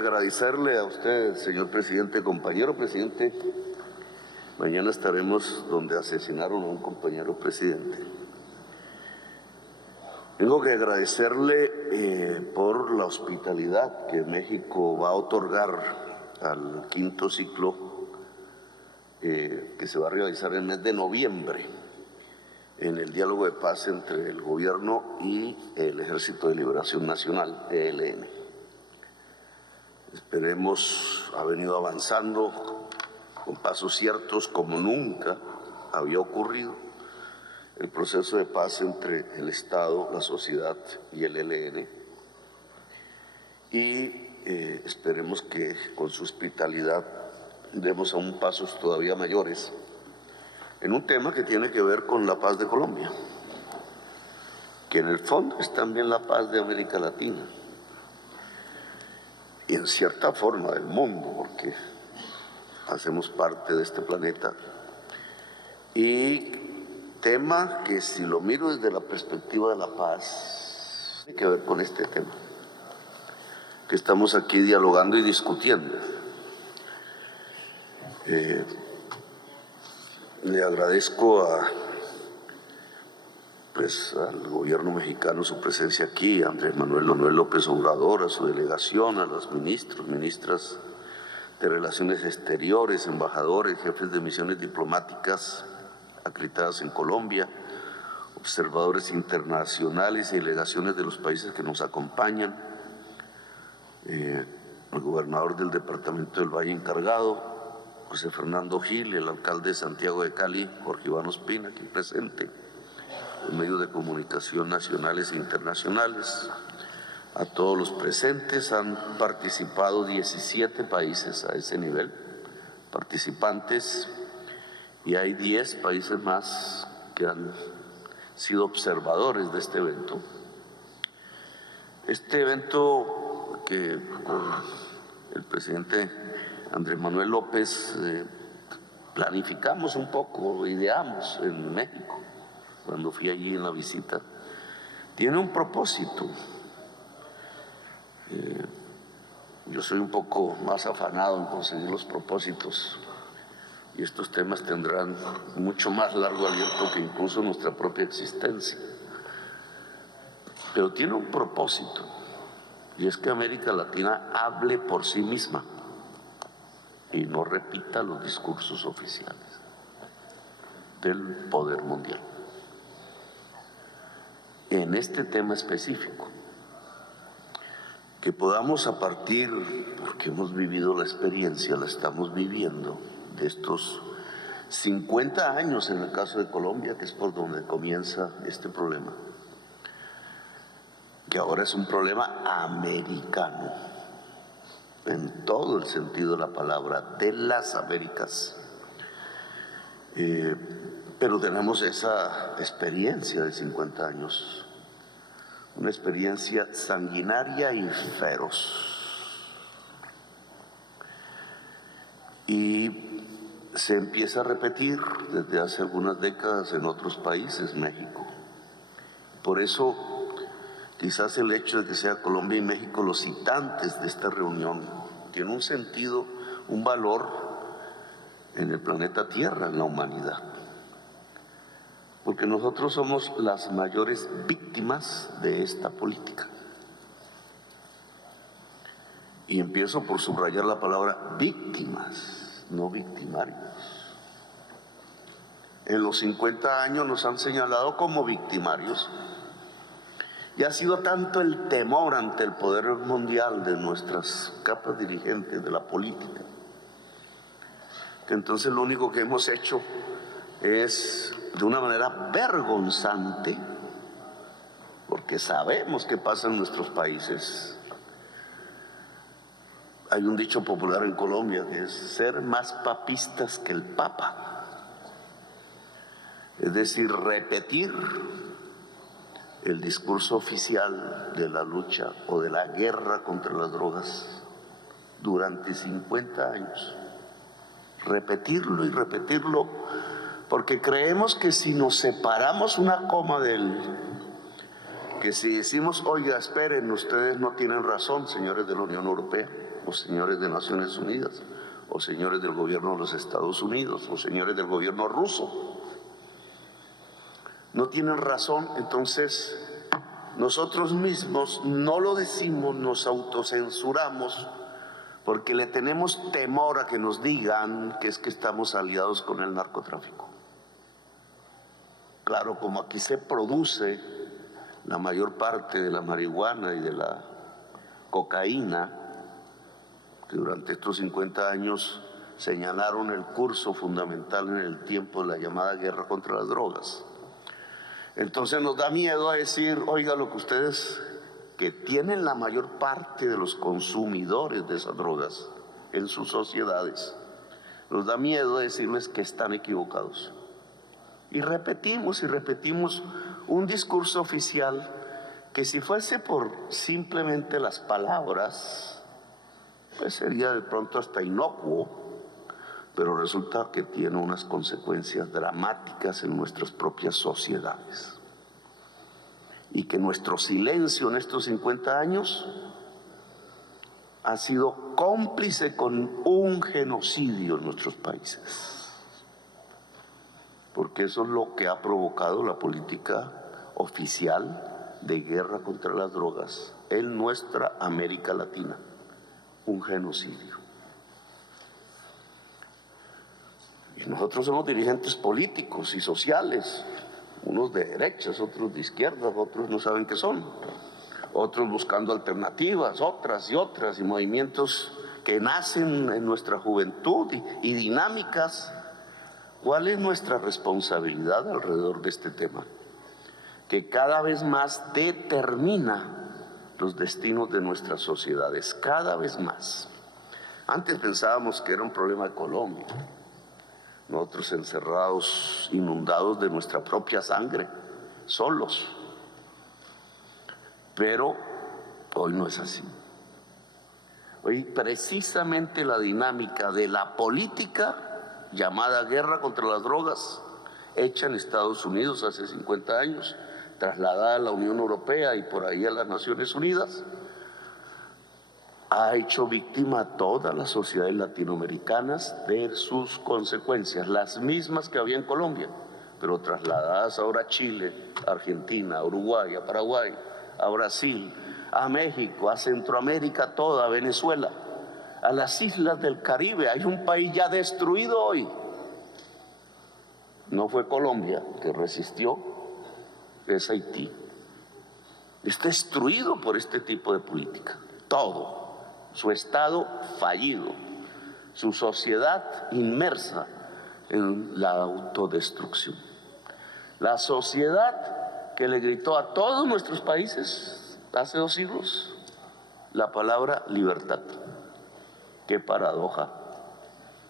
agradecerle a usted, señor presidente, compañero presidente. Mañana estaremos donde asesinaron a un compañero presidente. Tengo que agradecerle por la hospitalidad que México va a otorgar al quinto ciclo que se va a realizar en el mes de noviembre en el diálogo de paz entre el gobierno y el Ejército de Liberación Nacional, ELN. Esperemos, ha venido avanzando con pasos ciertos como nunca había ocurrido el proceso de paz entre el Estado, la sociedad y el ELN. Y esperemos que con su hospitalidad demos aún pasos todavía mayores en un tema que tiene que ver con la paz de Colombia, que en el fondo es también la paz de América Latina y en cierta forma del mundo, porque hacemos parte de este planeta. Y tema que, si lo miro desde la perspectiva de la paz, tiene que ver con este tema que estamos aquí dialogando y discutiendo. Le agradezco al gobierno mexicano su presencia aquí, a Andrés Manuel López Obrador, a su delegación, a los ministros, ministras de Relaciones Exteriores, embajadores, jefes de misiones diplomáticas acreditadas en Colombia, observadores internacionales y delegaciones de los países que nos acompañan, el gobernador del departamento del Valle encargado, José Fernando Gil, el alcalde de Santiago de Cali, Jorge Iván Ospina, aquí presente, los medios de comunicación nacionales e internacionales. A todos los presentes, han participado 17 países a ese nivel, participantes, y hay 10 países más que han sido observadores de este evento. Este evento que con el presidente Andrés Manuel López planificamos un poco, ideamos en México, cuando fui allí en la visita, tiene un propósito. Yo soy un poco más afanado en conseguir los propósitos y estos temas tendrán mucho más largo aliento que incluso nuestra propia existencia. Pero tiene un propósito, y es que América Latina hable por sí misma y no repita los discursos oficiales del poder mundial. En este tema específico, que podamos, a partir, porque hemos vivido la experiencia, la estamos viviendo, de estos 50 años en el caso de Colombia, que es por donde comienza este problema, que ahora es un problema americano, en todo el sentido de la palabra, de las Américas. Pero tenemos esa experiencia de 50 años, una experiencia sanguinaria y feroz. Y se empieza a repetir desde hace algunas décadas en otros países, México. Por eso, quizás el hecho de que sea Colombia y México los citantes de esta reunión tiene un sentido, un valor en el planeta Tierra, en la humanidad. Porque nosotros somos las mayores víctimas de esta política. Y empiezo por subrayar la palabra víctimas, no victimarios. En los 50 años nos han señalado como victimarios. Y ha sido tanto el temor ante el poder mundial de nuestras capas dirigentes de la política, que entonces lo único que hemos hecho es, de una manera vergonzante, porque sabemos qué pasa en nuestros países. Hay un dicho popular en Colombia que es ser más papistas que el Papa. Es decir, repetir el discurso oficial de la lucha o de la guerra contra las drogas durante 50 años. Repetirlo y repetirlo, porque creemos que si nos separamos una coma de él, que si decimos, oiga, esperen, ustedes no tienen razón, señores de la Unión Europea, o señores de Naciones Unidas, o señores del gobierno de los Estados Unidos, o señores del gobierno ruso. No tienen razón, entonces nosotros mismos no lo decimos, nos autocensuramos porque le tenemos temor a que nos digan que es que estamos aliados con el narcotráfico. Claro, como aquí se produce la mayor parte de la marihuana y de la cocaína, que durante estos 50 años señalaron el curso fundamental en el tiempo de la llamada guerra contra las drogas. Entonces nos da miedo a decir, oiga, lo que ustedes que tienen la mayor parte de los consumidores de esas drogas en sus sociedades, nos da miedo a decirles que están equivocados. Y repetimos un discurso oficial que si fuese por simplemente las palabras, pues sería de pronto hasta inocuo, pero resulta que tiene unas consecuencias dramáticas en nuestras propias sociedades. Y que nuestro silencio en estos 50 años ha sido cómplice con un genocidio en nuestros países. Porque eso es lo que ha provocado la política oficial de guerra contra las drogas en nuestra América Latina, un genocidio. Y nosotros somos dirigentes políticos y sociales, unos de derechas, otros de izquierdas, otros no saben qué son, otros buscando alternativas, otras, y movimientos que nacen en nuestra juventud y dinámicas. ¿Cuál es nuestra responsabilidad alrededor de este tema? Que cada vez más determina los destinos de nuestras sociedades, cada vez más. Antes pensábamos que era un problema de Colombia, nosotros encerrados, inundados de nuestra propia sangre, solos. Pero hoy no es así. Hoy precisamente la dinámica de la política llamada guerra contra las drogas, hecha en Estados Unidos hace 50 años, trasladada a la Unión Europea y por ahí a las Naciones Unidas, ha hecho víctima a todas las sociedades latinoamericanas de sus consecuencias, las mismas que había en Colombia, pero trasladadas ahora a Chile, a Argentina, a Uruguay, a Paraguay, a Brasil, a México, a Centroamérica toda, a Venezuela, a las islas del Caribe. Hay un país ya destruido hoy. No fue Colombia que resistió, es Haití. Está destruido por este tipo de política, todo. Su Estado fallido, su sociedad inmersa en la autodestrucción. La sociedad que le gritó a todos nuestros países hace 2 siglos la palabra libertad. Qué paradoja,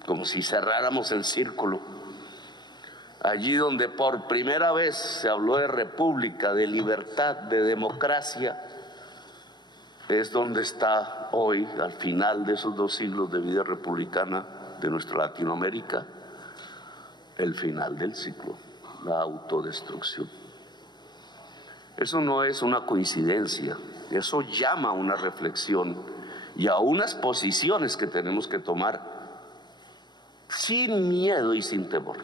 como si cerráramos el círculo. Allí donde por primera vez se habló de república, de libertad, de democracia, es donde está hoy, al final de esos 2 siglos de vida republicana de nuestra Latinoamérica, el final del ciclo, la autodestrucción. Eso no es una coincidencia, eso llama a una reflexión y a unas posiciones que tenemos que tomar sin miedo y sin temor.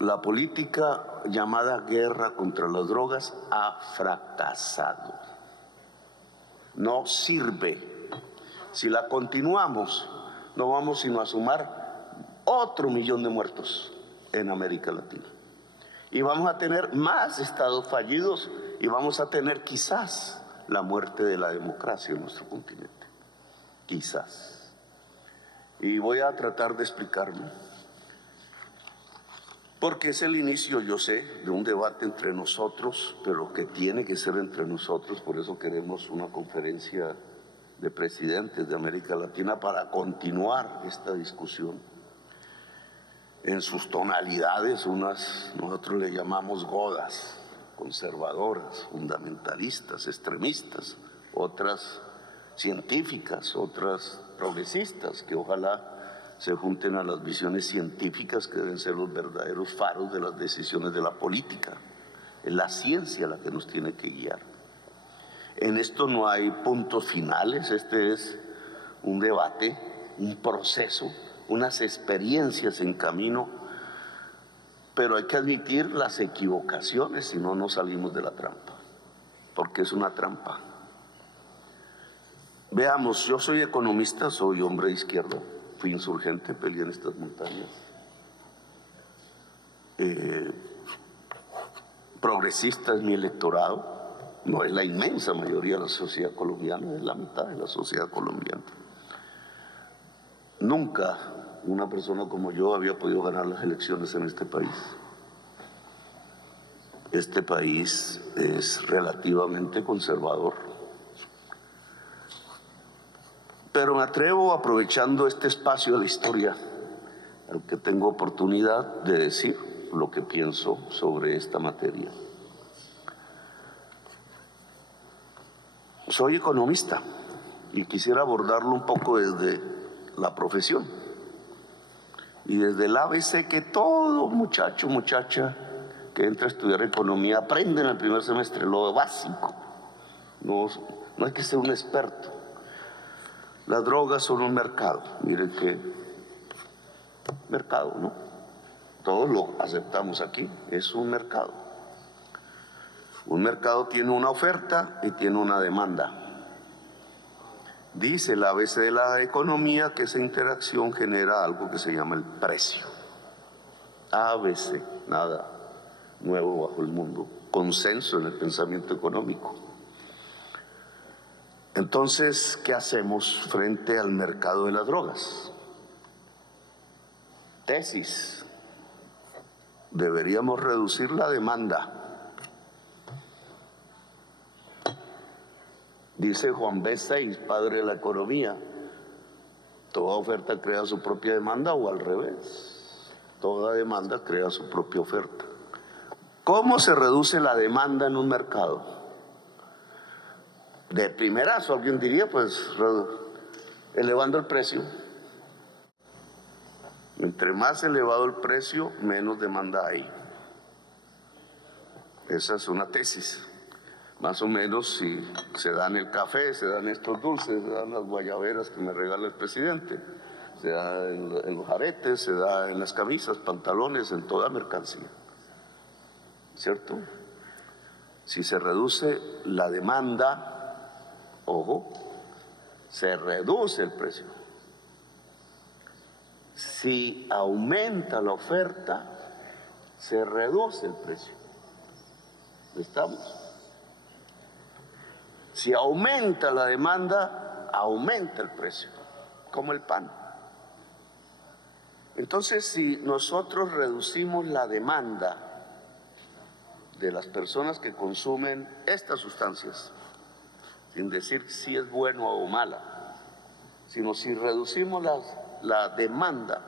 La política llamada guerra contra las drogas ha fracasado. No sirve. Si la continuamos, no vamos sino a sumar otro 1.000.000 de muertos en América Latina. Y vamos a tener más estados fallidos y vamos a tener quizás la muerte de la democracia en nuestro continente. Quizás. Y voy a tratar de explicarme. Porque es el inicio, yo sé, de un debate entre nosotros, pero que tiene que ser entre nosotros. Por eso queremos una conferencia de presidentes de América Latina para continuar esta discusión en sus tonalidades. Unas nosotros le llamamos godas, conservadoras, fundamentalistas, extremistas, otras científicas, otras progresistas, que ojalá se junten a las visiones científicas que deben ser los verdaderos faros de las decisiones de la política. Es la ciencia la que nos tiene que guiar. En esto no hay puntos finales, este es un debate, un proceso, unas experiencias en camino, pero hay que admitir las equivocaciones, si no, no salimos de la trampa, porque es una trampa. Veamos, yo soy economista, soy hombre de izquierda, fui insurgente, peleé en estas montañas. Progresista es mi electorado, no es la inmensa mayoría de la sociedad colombiana, es la mitad de la sociedad colombiana. Nunca una persona como yo había podido ganar las elecciones en este país. Este país es relativamente conservador. Pero me atrevo, aprovechando este espacio de la historia, al que tengo oportunidad de decir lo que pienso sobre esta materia. Soy economista y quisiera abordarlo un poco desde la profesión y desde el ABC que todo muchacho, muchacha que entra a estudiar economía aprende en el primer semestre, lo básico. No hay que ser un experto. Las drogas son un mercado, miren qué mercado, ¿no? Todos lo aceptamos aquí, es un mercado. Un mercado tiene una oferta y tiene una demanda. Dice el ABC de la economía que esa interacción genera algo que se llama el precio. ABC, nada nuevo bajo el mundo, consenso en el pensamiento económico. Entonces, ¿qué hacemos frente al mercado de las drogas? Tesis: deberíamos reducir la demanda. Dice Juan B. Seix, padre de la economía, toda oferta crea su propia demanda, o al revés, toda demanda crea su propia oferta. ¿Cómo se reduce la demanda en un mercado? De primerazo alguien diría, pues elevando el precio. Entre más elevado el precio, menos demanda hay. Esa es una tesis. Más o menos, si se dan el café, se dan estos dulces, se dan las guayaberas que me regala el presidente, se da en los aretes, se da en las camisas, pantalones, en toda mercancía, ¿cierto? Si se reduce la demanda, ojo, se reduce el precio. Si aumenta la oferta, se reduce el precio. ¿Estamos? Si aumenta la demanda, aumenta el precio, como el pan. Entonces, si nosotros reducimos la demanda de las personas que consumen estas sustancias, sin decir si es bueno o mala, sino si reducimos la demanda,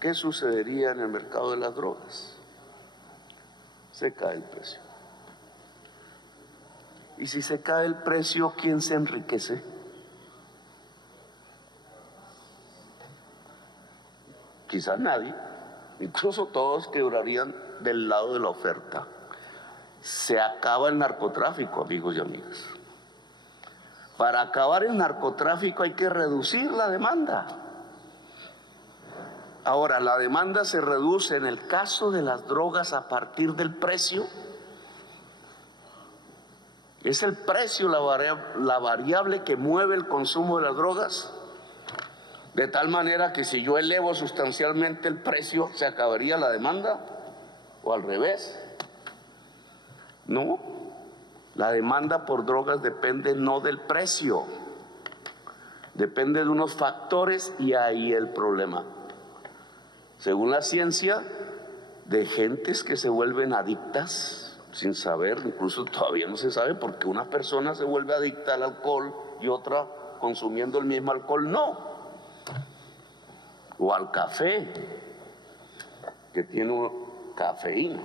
¿qué sucedería en el mercado de las drogas? Se cae el precio. Y si se cae el precio, ¿quién se enriquece? Quizás nadie, incluso todos quebrarían del lado de la oferta. Se acaba el narcotráfico, amigos y amigas. Para acabar el narcotráfico hay que reducir la demanda. Ahora, la demanda se reduce en el caso de las drogas a partir del precio. ¿Es el precio la variable que mueve el consumo de las drogas? De tal manera que si yo elevo sustancialmente el precio, ¿se acabaría la demanda? ¿O al revés? No, la demanda por drogas depende no del precio, depende de unos factores, y ahí el problema. Según la ciencia, de gentes que se vuelven adictas sin saber, incluso todavía no se sabe por qué una persona se vuelve adicta al alcohol y otra consumiendo el mismo alcohol no, o al café que tiene cafeína,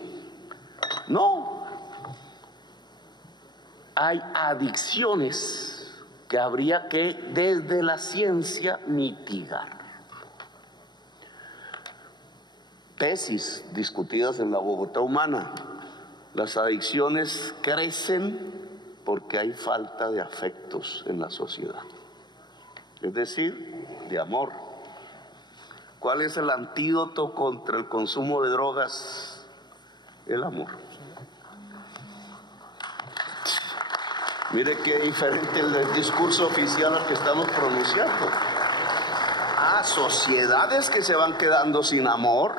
no. Hay adicciones que habría que desde la ciencia mitigar. Tesis discutidas en la Bogotá humana: las adicciones crecen porque hay falta de afectos en la sociedad, es decir, de amor. ¿Cuál es el antídoto contra el consumo de drogas? El amor. Mire qué diferente el discurso oficial al que estamos pronunciando. Sociedades que se van quedando sin amor,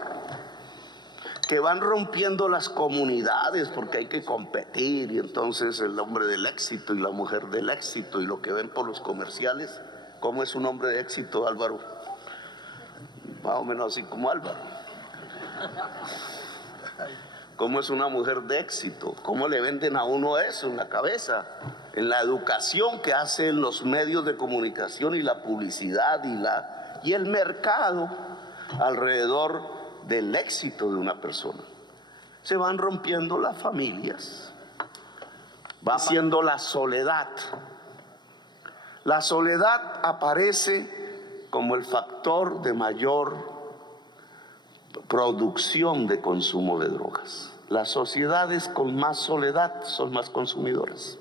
que van rompiendo las comunidades porque hay que competir, y entonces el hombre del éxito y la mujer del éxito, y lo que ven por los comerciales. ¿Cómo es un hombre de éxito, Álvaro? Más o menos así como Álvaro. ¿Cómo es una mujer de éxito? ¿Cómo le venden a uno eso en la cabeza? En la educación que hacen los medios de comunicación y la publicidad y el mercado alrededor del éxito de una persona. Se van rompiendo las familias, va siendo la soledad. La soledad aparece como el factor de mayor producción de consumo de drogas. Las sociedades con más soledad son más consumidoras.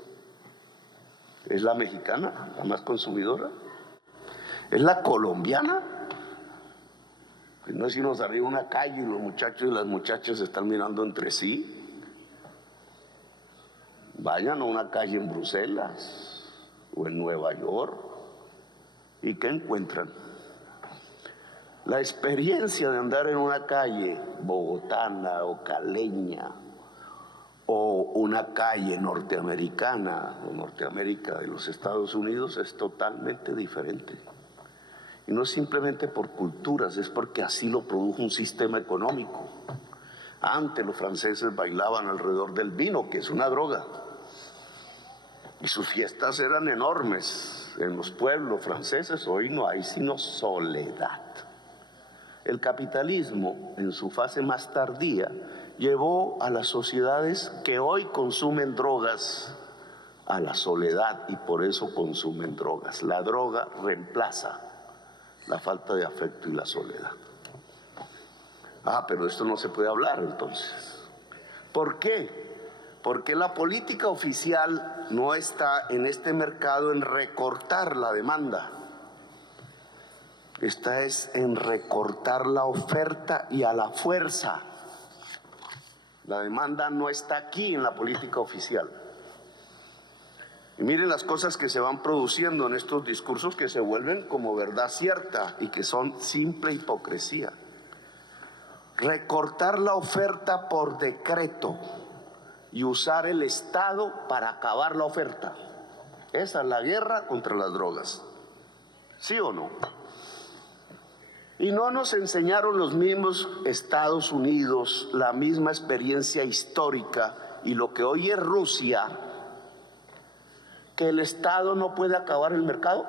¿Es la mexicana la más consumidora? ¿Es la colombiana? No es si nos arriba una calle y los muchachos y las muchachas se están mirando entre sí. Vayan a una calle en Bruselas o en Nueva York, ¿y qué encuentran? La experiencia de andar en una calle bogotana o caleña o una calle norteamericana o Norteamérica de los Estados Unidos es totalmente diferente. Y no simplemente por culturas, es porque así lo produjo un sistema económico. Antes los franceses bailaban alrededor del vino, que es una droga, y sus fiestas eran enormes en los pueblos franceses. Hoy no hay sino soledad. El capitalismo, en su fase más tardía, llevó a las sociedades que hoy consumen drogas a la soledad, y por eso consumen drogas. La droga reemplaza la falta de afecto y la soledad. Pero esto no se puede hablar entonces. ¿Por qué? Porque la política oficial no está en este mercado en recortar la demanda. Esta es en recortar la oferta y a la fuerza. La demanda no está aquí en la política oficial. Y miren las cosas que se van produciendo en estos discursos que se vuelven como verdad cierta y que son simple hipocresía. Recortar la oferta por decreto y usar el Estado para acabar la oferta. Esa es la guerra contra las drogas. ¿Sí o no? Y no nos enseñaron los mismos Estados Unidos, la misma experiencia histórica y lo que hoy es Rusia, que el Estado no puede acabar el mercado.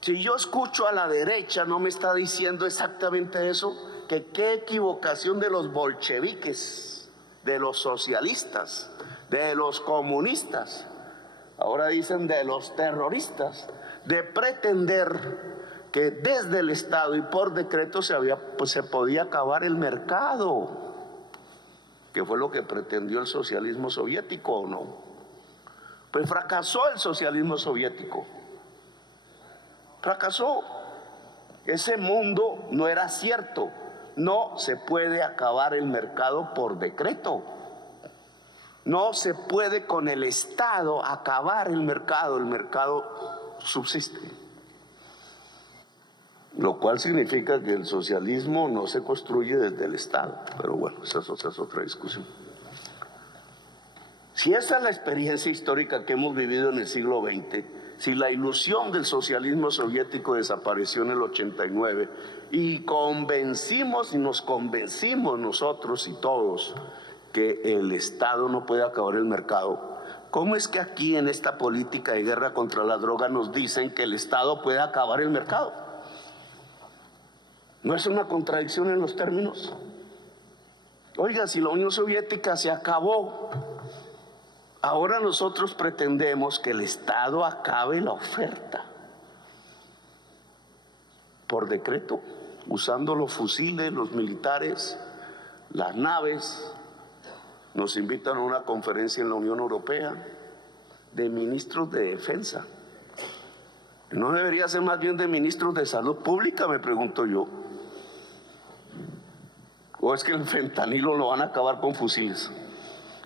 Si yo escucho a la derecha, no me está diciendo exactamente eso, que qué equivocación de los bolcheviques, de los socialistas, de los comunistas, ahora dicen de los terroristas, de pretender que desde el Estado y por decreto se podía acabar el mercado, que fue lo que pretendió el socialismo soviético, ¿o no? Pues fracasó el socialismo soviético. Fracasó. Ese mundo no era cierto. No se puede acabar el mercado por decreto. No se puede con el Estado acabar el mercado subsiste. Lo cual significa que el socialismo no se construye desde el Estado. Pero bueno, esa es otra discusión. Si esa es la experiencia histórica que hemos vivido en el siglo XX, si la ilusión del socialismo soviético desapareció en el 89 y nos convencimos nosotros y todos que el Estado no puede acabar el mercado, ¿cómo es que aquí en esta política de guerra contra la droga nos dicen que el Estado puede acabar el mercado? ¿No es una contradicción en los términos? Oiga, si la Unión Soviética se acabó, ahora nosotros pretendemos que el Estado acabe la oferta por decreto, usando los fusiles, los militares, las naves, nos invitan a una conferencia en la Unión Europea de ministros de defensa. ¿No debería ser más bien de ministros de salud pública, me pregunto yo? ¿O es que el fentanilo lo van a acabar con fusiles?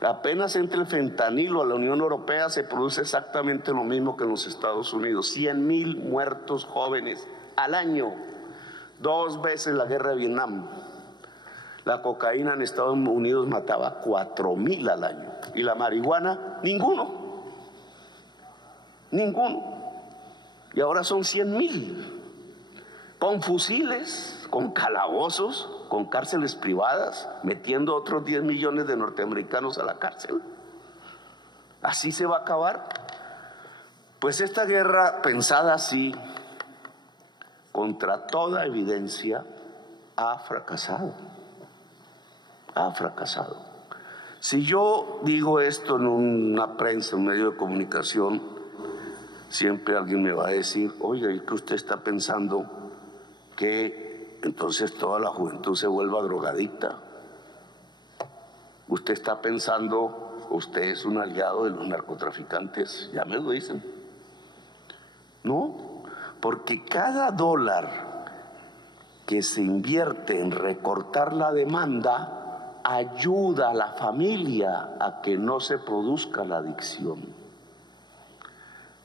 Apenas entre el fentanilo a la Unión Europea se produce exactamente lo mismo que en los Estados Unidos. 100,000 muertos jóvenes al año, 2 veces la guerra de Vietnam. La cocaína en Estados Unidos mataba 4,000 al año. Y la marihuana, ninguno. Y ahora son 100,000. Con fusiles, con calabozos, con cárceles privadas, metiendo otros 10 millones de norteamericanos a la cárcel. ¿Así se va a acabar? Pues esta guerra, pensada así, contra toda evidencia, ha fracasado. Ha fracasado. Si yo digo esto en una prensa, un medio de comunicación, siempre alguien me va a decir, oiga, ¿y qué usted está pensando? Que entonces toda la juventud se vuelva drogadicta. Usted está pensando, usted es un aliado de los narcotraficantes, ya me lo dicen. No, porque cada dólar que se invierte en recortar la demanda ayuda a la familia a que no se produzca la adicción.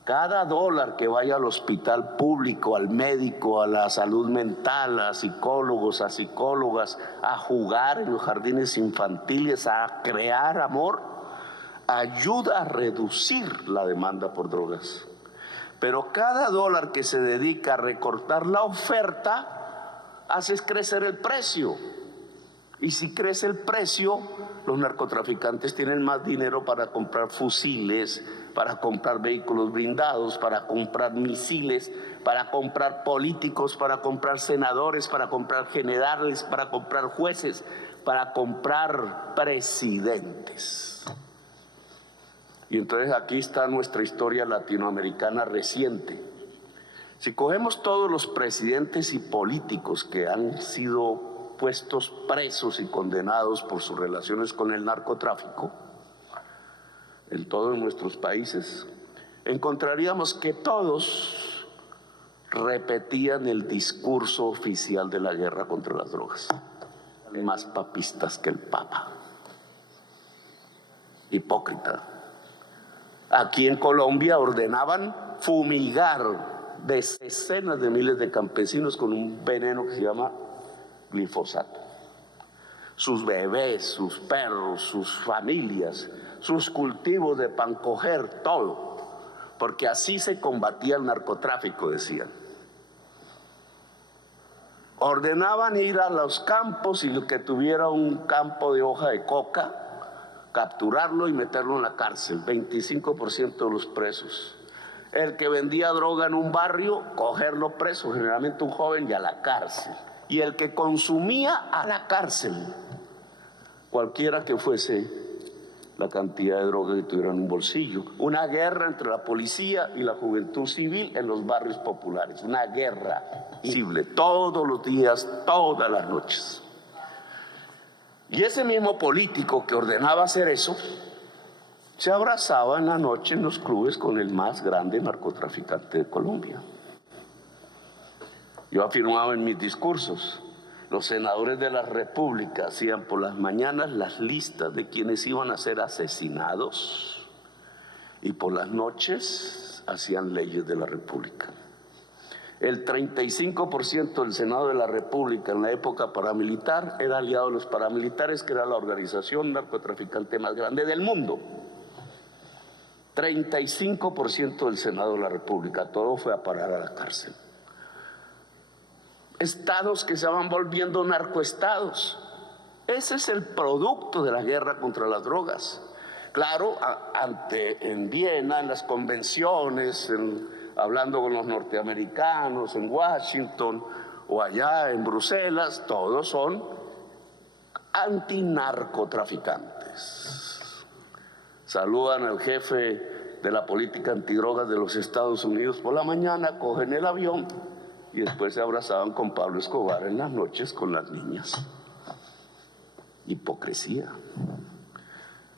Cada dólar que vaya al hospital público, al médico, a la salud mental, a psicólogos, a psicólogas, a jugar en los jardines infantiles, a crear amor, ayuda a reducir la demanda por drogas. Pero cada dólar que se dedica a recortar la oferta, hace crecer el precio. Y si crece el precio, los narcotraficantes tienen más dinero para comprar fusiles, para comprar vehículos blindados, para comprar misiles, para comprar políticos, para comprar senadores, para comprar generales, para comprar jueces, para comprar presidentes. Y entonces aquí está nuestra historia latinoamericana reciente. Si cogemos todos los presidentes y políticos que han sido puestos presos y condenados por sus relaciones con el narcotráfico en todos nuestros países, encontraríamos que todos repetían el discurso oficial de la guerra contra las drogas. Más papistas que el Papa. Hipócrita. Aquí en Colombia ordenaban fumigar decenas de miles de campesinos con un veneno que se llama glifosato. Sus bebés, sus perros, sus familias, sus cultivos de pan coger, todo. Porque así se combatía el narcotráfico, decían. Ordenaban ir a los campos y el que tuviera un campo de hoja de coca, capturarlo y meterlo en la cárcel, 25% de los presos. El que vendía droga en un barrio, cogerlo preso, generalmente un joven, y a la cárcel. Y el que consumía, a la cárcel, cualquiera que fuese la cantidad de droga que tuviera en un bolsillo. Una guerra entre la policía y la juventud civil en los barrios populares, una guerra invisible, todos los días, todas las noches. Y ese mismo político que ordenaba hacer eso, se abrazaba en la noche en los clubes con el más grande narcotraficante de Colombia. Yo afirmaba en mis discursos, los senadores de la República hacían por las mañanas las listas de quienes iban a ser asesinados y por las noches hacían leyes de la República. El 35% del Senado de la República en la época paramilitar era aliado de los paramilitares, que era la organización narcotraficante más grande del mundo. 35% del Senado de la República, todo fue a parar a la cárcel. Estados que se van volviendo narcoestados. Ese es el producto de la guerra contra las drogas. Claro, en Viena, en las convenciones, hablando con los norteamericanos, en Washington o allá en Bruselas, todos son antinarcotraficantes. Saludan al jefe de la política antidrogas de los Estados Unidos por la mañana, cogen el avión y después se abrazaban con Pablo Escobar en las noches con las niñas. Hipocresía.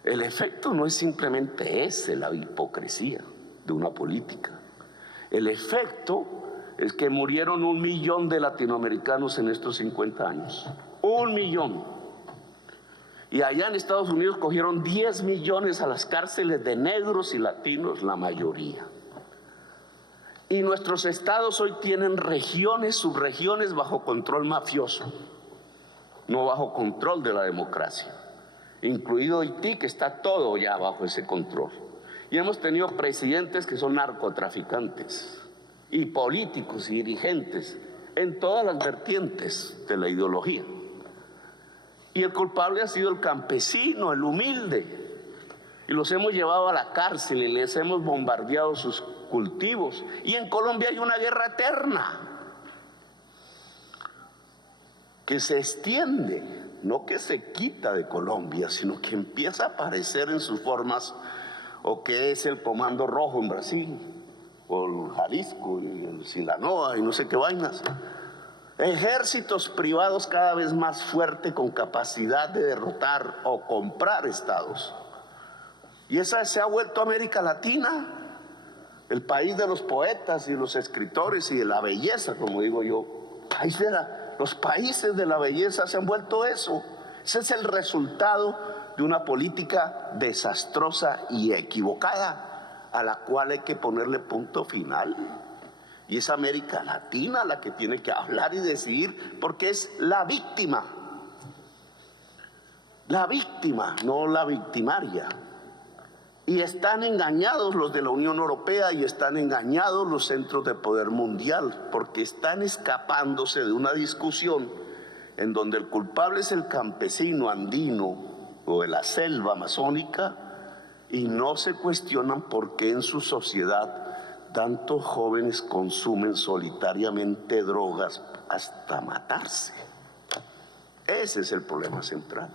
El efecto no es simplemente ese, la hipocresía de una política. El efecto es que murieron 1 millón de latinoamericanos en estos 50 años. 1 millón. Y allá en Estados Unidos cogieron 10 millones a las cárceles de negros y latinos, la mayoría. Y nuestros estados hoy tienen regiones, subregiones bajo control mafioso, no bajo control de la democracia, incluido Haití, que está todo ya bajo ese control. Y hemos tenido presidentes que son narcotraficantes, y políticos y dirigentes en todas las vertientes de la ideología. Y el culpable ha sido el campesino, el humilde, y los hemos llevado a la cárcel y les hemos bombardeado sus cultivos. Y en Colombia hay una guerra eterna que se extiende, no que se quita de Colombia, sino que empieza a aparecer en sus formas, o que es el Comando Rojo en Brasil, o el Jalisco, y el Sinaloa, y no sé qué vainas. Ejércitos privados cada vez más fuertes, con capacidad de derrotar o comprar estados. Y esa se ha vuelto América Latina, el país de los poetas y los escritores y de la belleza, como digo yo. Los países de la belleza se han vuelto eso. Ese es el resultado de una política desastrosa y equivocada, a la cual hay que ponerle punto final. Y es América Latina la que tiene que hablar y decidir, porque es la víctima. La víctima, no la victimaria. Y están engañados los de la Unión Europea y están engañados los centros de poder mundial, porque están escapándose de una discusión en donde el culpable es el campesino andino o de la selva amazónica, y no se cuestionan por qué en su sociedad tantos jóvenes consumen solitariamente drogas hasta matarse. Ese es el problema central.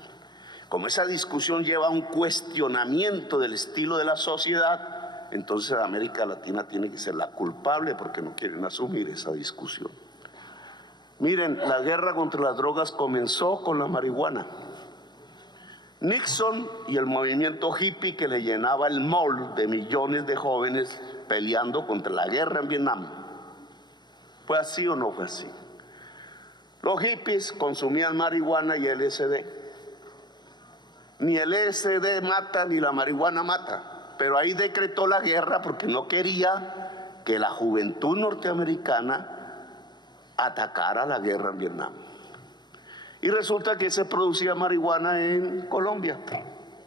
Como esa discusión lleva a un cuestionamiento del estilo de la sociedad, entonces América Latina tiene que ser la culpable, porque no quieren asumir esa discusión. Miren, la guerra contra las drogas comenzó con la marihuana. Nixon y el movimiento hippie, que le llenaba el mall de millones de jóvenes peleando contra la guerra en Vietnam. ¿Fue así o no fue así? Los hippies consumían marihuana y LSD. Ni el LSD mata ni la marihuana mata, pero ahí decretó la guerra porque no quería que la juventud norteamericana atacara la guerra en Vietnam. Y resulta que se producía marihuana en Colombia,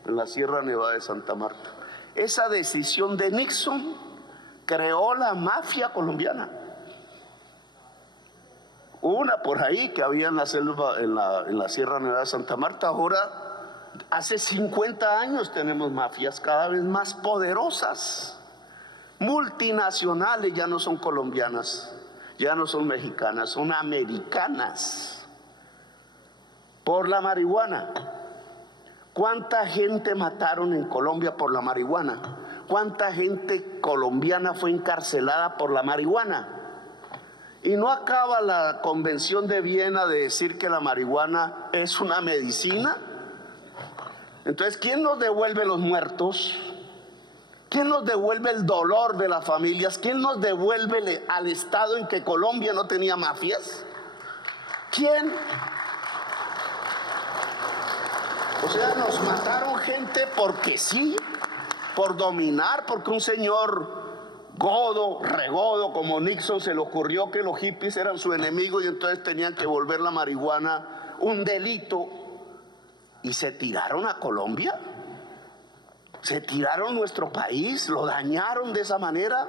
en la Sierra Nevada de Santa Marta. Esa decisión de Nixon creó la mafia colombiana. Una por ahí que había en la selva, en la Sierra Nevada de Santa Marta. Ahora, hace 50 años tenemos mafias cada vez más poderosas, multinacionales, ya no son colombianas, ya no son mexicanas, son americanas, por la marihuana. ¿Cuánta gente mataron en Colombia por la marihuana? ¿Cuánta gente colombiana fue encarcelada por la marihuana? Y no acaba la Convención de Viena de decir que la marihuana es una medicina. Entonces, ¿quién nos devuelve los muertos? ¿Quién nos devuelve el dolor de las familias? ¿Quién nos devuelve al estado en que Colombia no tenía mafias? ¿Quién? O sea, nos mataron gente porque sí, por dominar, porque un señor godo, regodo como Nixon se le ocurrió que los hippies eran su enemigo y entonces tenían que volver la marihuana un delito, y se tiraron a Colombia, se tiraron nuestro país, lo dañaron de esa manera,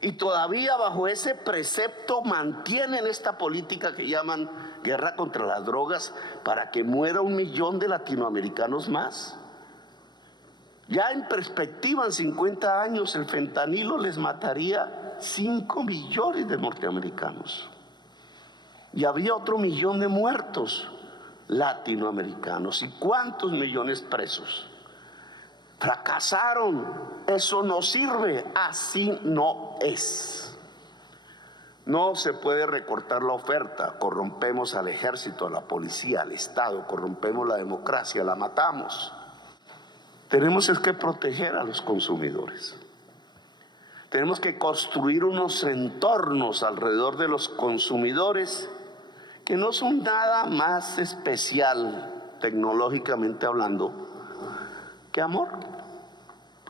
y todavía bajo ese precepto mantienen esta política que llaman guerra contra las drogas, para que muera 1 millón de latinoamericanos más. Ya en perspectiva, en 50 años, el fentanilo les mataría 5 millones de norteamericanos. Y habría otro 1 millón de muertos latinoamericanos. ¿Y cuántos millones presos? Fracasaron. Eso no sirve. Así no es. No se puede recortar la oferta. Corrompemos al ejército, a la policía, al Estado. Corrompemos la democracia, la matamos. Tenemos es que proteger a los consumidores. Tenemos que construir unos entornos alrededor de los consumidores que no son nada más especial, tecnológicamente hablando, que amor.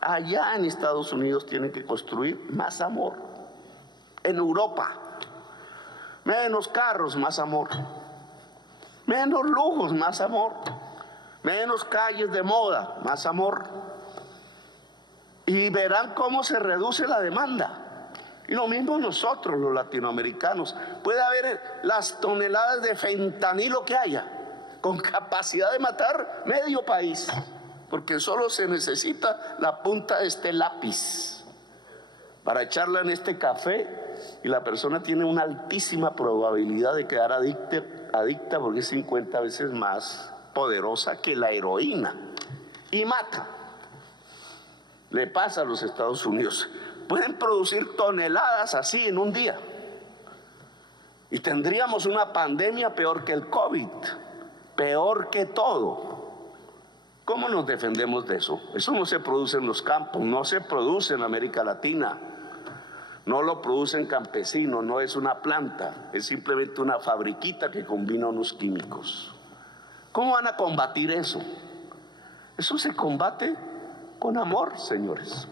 Allá en Estados Unidos tienen que construir más amor. En Europa, menos carros, más amor. Menos lujos, más amor. Menos calles de moda, más amor. Y verán cómo se reduce la demanda. Y lo mismo nosotros, los latinoamericanos. Puede haber las toneladas de fentanilo que haya, con capacidad de matar medio país, porque solo se necesita la punta de este lápiz para echarla en este café y la persona tiene una altísima probabilidad de quedar adicta porque es 50 veces más poderosa que la heroína y mata. Le pasa a los Estados Unidos. Pueden producir toneladas así en un día y tendríamos una pandemia peor que el COVID, peor que todo. ¿Cómo nos defendemos de eso? Eso no se produce en los campos, no se produce en América Latina, no lo producen campesinos, no es una planta, es simplemente una fabriquita que combina unos químicos. ¿Cómo van a combatir eso? Eso se combate con amor, señores.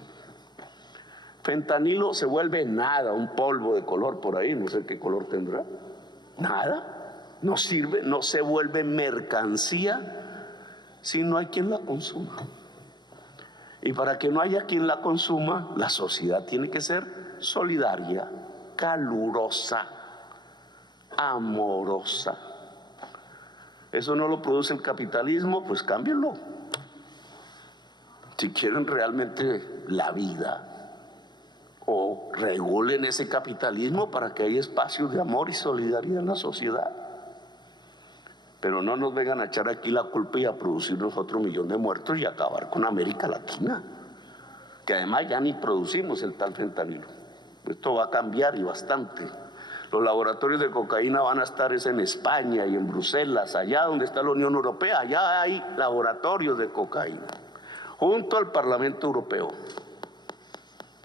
Fentanilo se vuelve nada, un polvo de color por ahí, no sé qué color tendrá. Nada, no sirve, no se vuelve mercancía si no hay quien la consuma. Y para que no haya quien la consuma, la sociedad tiene que ser solidaria, calurosa, amorosa. Eso no lo produce el capitalismo, pues cámbienlo. Si quieren realmente la vida, o regulen ese capitalismo para que haya espacios de amor y solidaridad en la sociedad. Pero no nos vengan a echar aquí la culpa y a producirnos otro millón de muertos y acabar con América Latina, que además ya ni producimos el tal fentanilo. Esto va a cambiar y bastante. Los laboratorios de cocaína van a estar en España y en Bruselas, allá donde está la Unión Europea, allá hay laboratorios de cocaína, junto al Parlamento Europeo,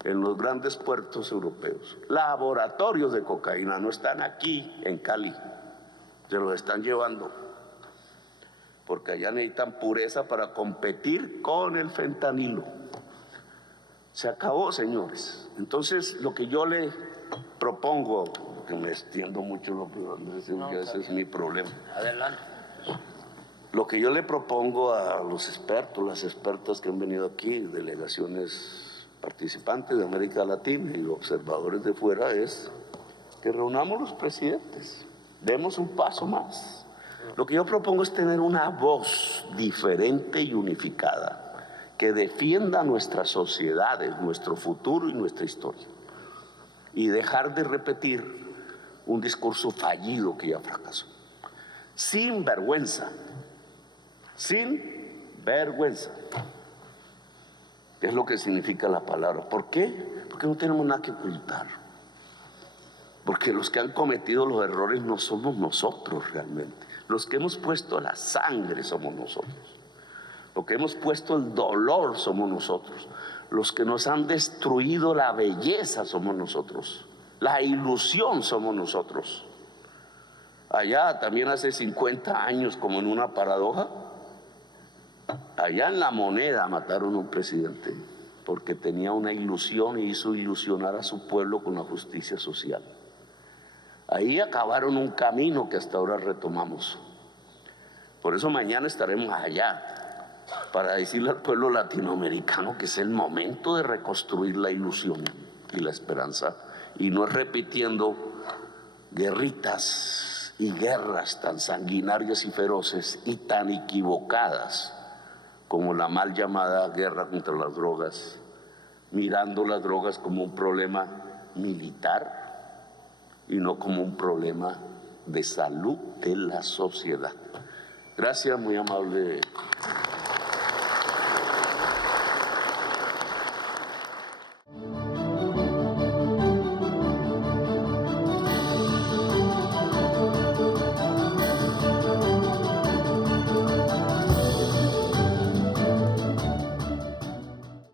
en los grandes puertos europeos. Laboratorios de cocaína, no están aquí en Cali, se los están llevando, porque allá necesitan pureza para competir con el fentanilo. Se acabó, señores. Entonces, lo que yo le propongo, porque me extiendo mucho, ese es mi problema. Adelante. Lo que yo le propongo a los expertos, las expertas que han venido aquí, delegaciones participantes de América Latina y los observadores de fuera, es que reunamos los presidentes, demos un paso más. Lo que yo propongo es tener una voz diferente y unificada que defienda nuestras sociedades, nuestro futuro y nuestra historia, y dejar de repetir un discurso fallido que ya fracasó. Sin vergüenza, sin vergüenza. ¿Qué es lo que significa la palabra? ¿Por qué? Porque no tenemos nada que ocultar. Porque los que han cometido los errores no somos nosotros realmente. Los que hemos puesto la sangre somos nosotros. Los que hemos puesto el dolor somos nosotros. Los que nos han destruido la belleza somos nosotros. La ilusión somos nosotros. Allá también hace 50 años, como en una paradoja, allá en La Moneda mataron a un presidente porque tenía una ilusión y hizo ilusionar a su pueblo con la justicia social. Ahí acabaron un camino que hasta ahora retomamos. Por eso mañana estaremos allá para decirle al pueblo latinoamericano que es el momento de reconstruir la ilusión y la esperanza, y no repitiendo guerritas y guerras tan sanguinarias y feroces y tan equivocadas como la mal llamada guerra contra las drogas, mirando las drogas como un problema militar y no como un problema de salud de la sociedad. Gracias, muy amable.